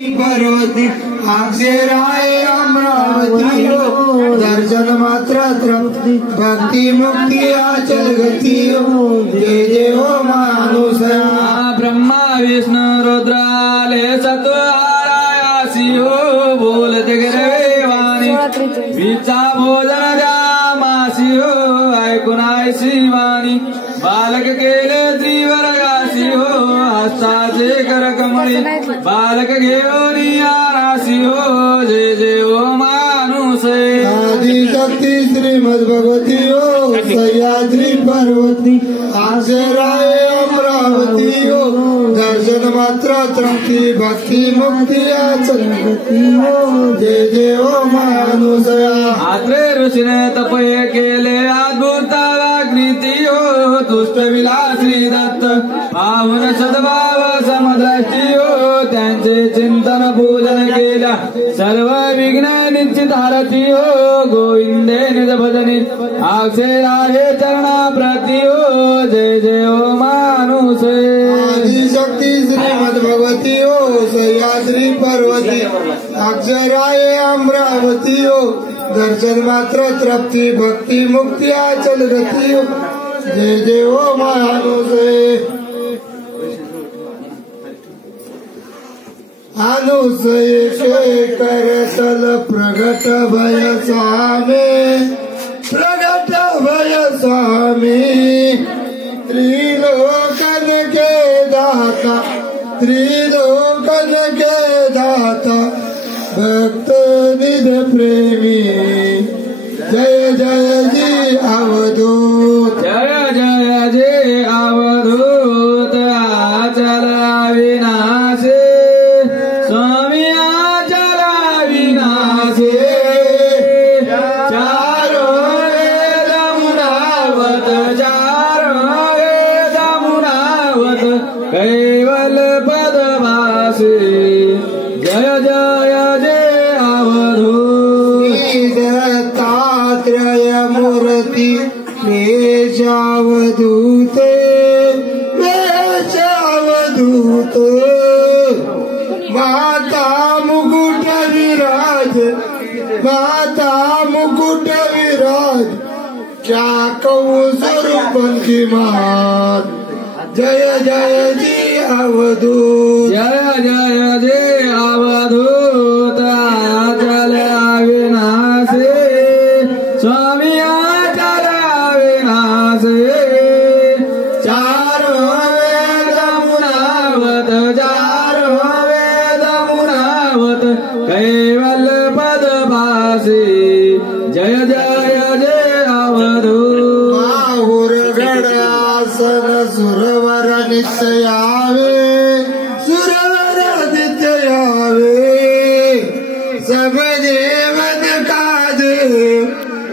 पर्वती अक्षराय अमरावती हो दर्शन मात्र तृप्ति भक्ति मुक्ति आचल गति हो जय जय हो मानुषया ब्रह्मा विष्णु रुद्राले सत्वारायासी हो बोल जगरे वाणी विचा भोजन जामासी हो ऐकुनायसी वाणी बालक केले त्रिवर्गासी हो हस्ताचे कर कमळी बालक घेऊन आरासी हो जय जय हो मानुषे आदि शक्ती श्रीमद भगवती हो सह्याद्री पर्वती अक्षराय अमरावती हो दर्शन मात्र तृप्ति भक्ति मुक्ति आचल गति हो जय जय हो मानुषया आत्रे ऋषीने तपये केले अद्भुत वाग्नीती हो तुष्ट विलासी दत्त पावन सद्भाव समदृष्टी हो त्यांचे चिंतन पूजन केल्या सर्व विघ्न निश्चित हारती हो गोविंदे निज भजनी अक्षरा हे चरणा प्रती हो जय जय हो मानुषे आदि शक्ती श्रीमद भगवती हो सह्याद्री पर्वती अक्षराय अमरावती हो दर्शन मात्र तृप्ति भक्ति मुक्ति आचल गति हो जय जय हो मानुषे अनुसय कर तल प्रगट भय स्वामी त्रिलोकन के दाता भक्त निध प्रेमी जय जय जी अवधूत जय जय जय अवधूत आचल विनाशे स्वामी आचल विनाशे चारो वेद मुनावत कैवल पदवासे जय जय जय अवधूत दत्तात्रेय मूर्ति वेशावधूत माता मुकुट विराज क्या कहूँ स्वरूपन की मात जय जय जी अवधूत जय जय जय अवधूत आचल अविनाशे स्वामी आचल अविनाशे चारो वेद मुनावत कैवल पद भासे जय जय जय अवधूत बाहुरगड आसन सुरवर नित्य यावे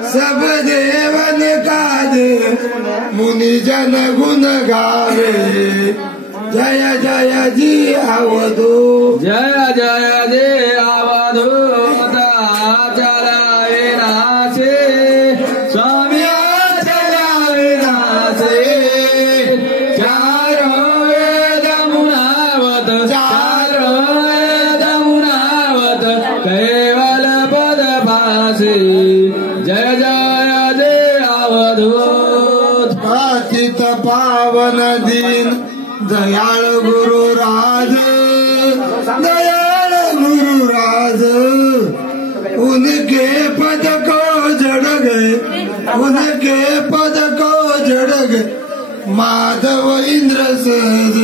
सब देवन काज मुनि जन गुण गावे जय जय जी अवधूत जय जय जय अवधूत आचल विनाशे स्वामी आचल विनाशे चारो वेद मुनावत कैवल पद भासे जय जय जय अवधूत पतित पावन दीन दयाळ गुरुराज उनके पद को जड़ गए माधव इंद्र सहज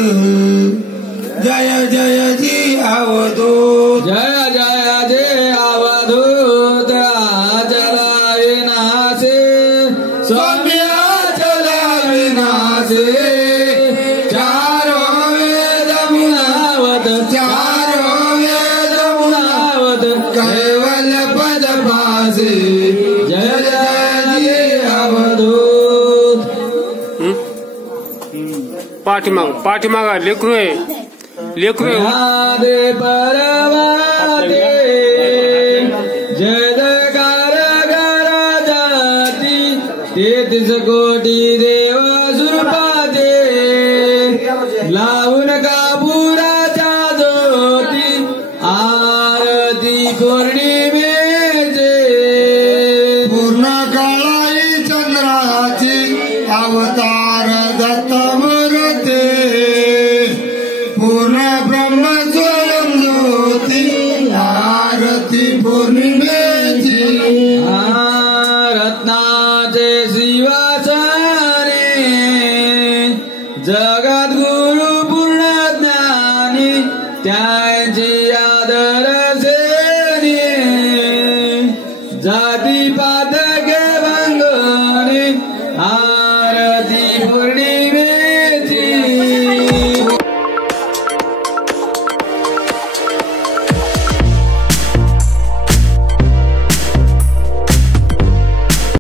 जय जय जी अवधूत जय जय जय अवधूत आचल विनाशे स्वामी आचल विनाशे चारो वेद मुनावत कैवल पद भासे जय जय जय अवधूत पाठीमागा लेकरू आहे दे परवाते जय जयकार गर जाती 33 कोटी देव सुरपाते लावून कापुराच्या ज्योती पौर्णिमेचे पूर्ण काळाई चंद्राची अवतार दत्त मूर्ती पूर्ण ब्रह्म स्वयं ज्योती आरती पौर्णिमेची रत्नाचे श्रीवासने जगात गुरु पूर्ण ज्ञानी त्या